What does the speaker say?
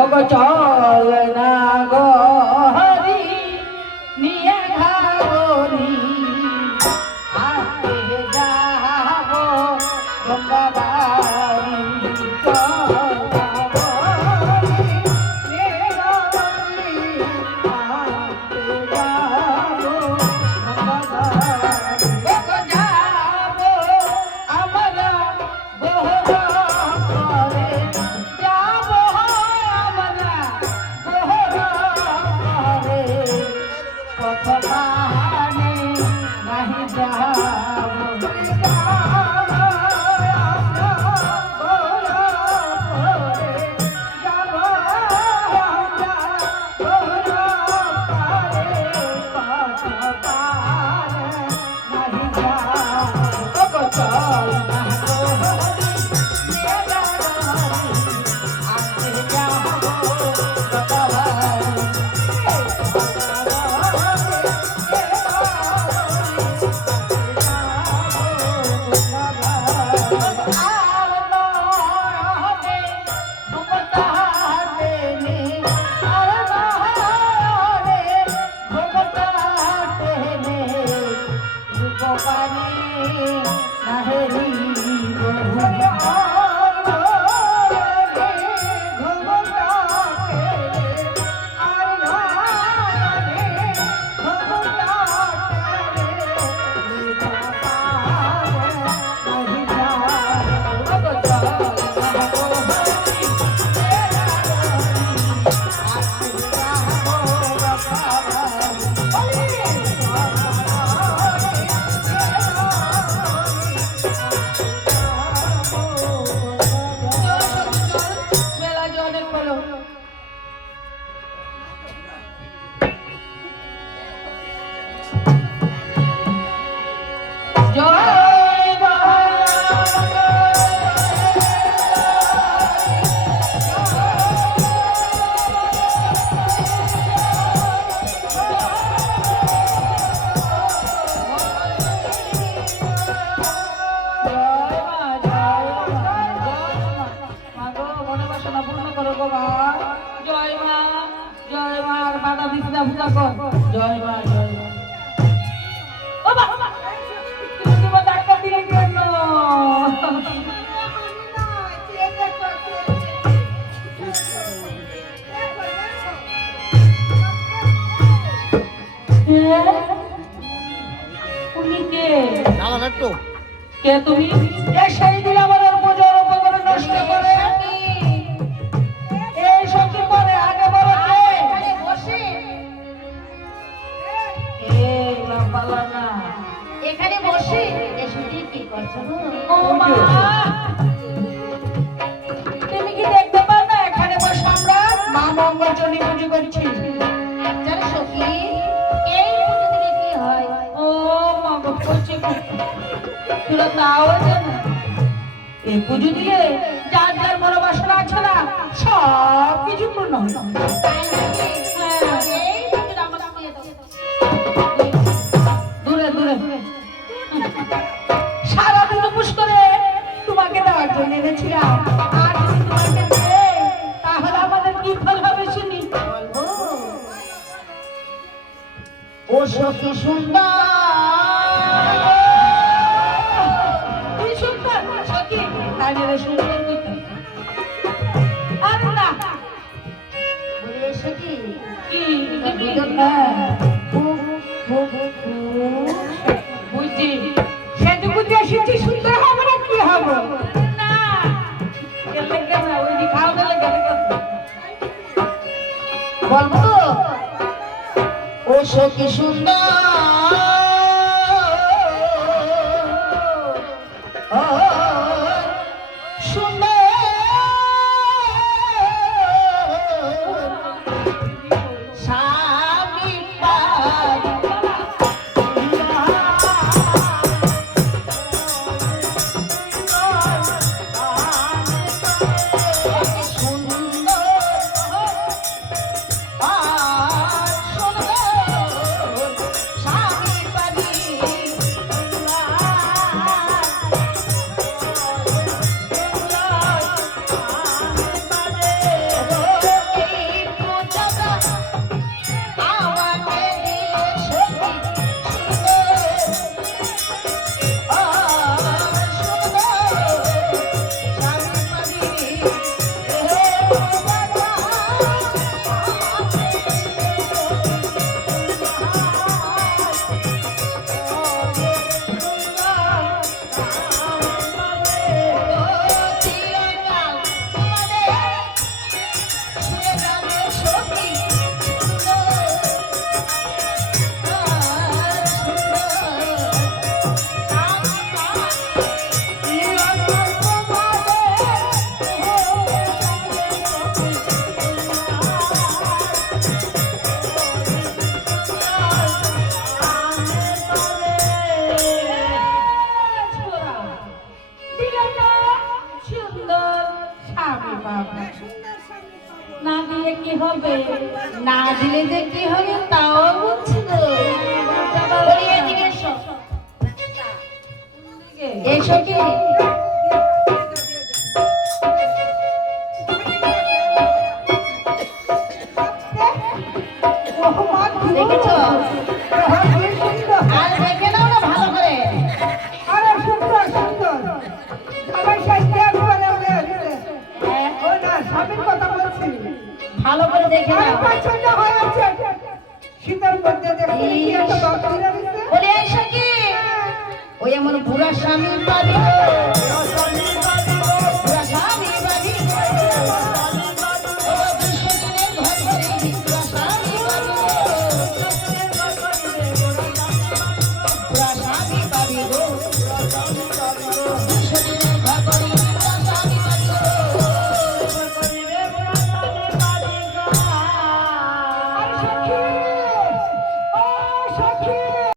ওগো চল না গো হরি নিয়ে ঘাবরি আগে যাবো গঙ্গা বাড়ি চল না গো হরি নিয়ে ঘাবরি আগে যাবো গঙ্গা বাড়ি ওগো যাবো আমরা বহরা করে যাবো আমরা বহরা করে কত মানে নাহি যাবো জয় মা জয় মা ও বাবা তুমি কি ডাক্তার দিলে কেন তুমি কে নাম একটু কে তুমি এই সেই দিন আমাদের পূজার উপকরণ নষ্ট করে এই সব কি করে আগে বলো কে বসে এখানে বসে এসে কি করছো? ও মা তুমি কি দেখতে পাও না এখানে বসে আমরা মা মঙ্গলচণ্ডী পুজো করছি। জানো সখী এই পুজো দিলে কি হয়? ও মা গো করছি তোরা তাও জানো এই পুজো দিয়ে যার যার মনোবাসনা আছে না সব কিছু পূর্ণ হয়। এই পুজোটা আমাকে দিয়ে দাও। দূরে দূরে সারাদিন উপোস করে তোমাকে দেওয়ার জন্য এনেছিলাম আর যদি তোমাকে দেই তাহলে আমাদের কি ফল হবে শুনি বলবো ও সখী সুন্দর কি সুন্দর সখী তাই মেরে সুন্দর করতে আর না বলে সখী কি দুজন না খুব বুঝছি সেটুকু দিয়ে এসেছি সুন্দর হবে না কি হবে না এলে কেন ওই দি খাও দিলে কেন বলবো ও সখী সুন্দর ও সুন্দর স্বামী সুন্দর না দিয়ে কি হবে? না দিলে যে কি হবে তাও বুঝছি তো। বলি এদিকে এসো। এসো কি? দেখেছো? আর দেখে নাও না ভালো করে। হ্যাঁ, ভালো করে দেখে নাও। বলি এসো কি? ওই আমার বুড়া স্বামী পাবি গো। বুড়া স্বামী পাবি গো। ও বিশ্বদিনের ঘর ঘরে বুড়া স্বামী পাবি গো। বুড়া স্বামী পাবি গো। বিশ্বদিনের ঘর ঘরে বুড়া স্বামী পাবি গো। সখী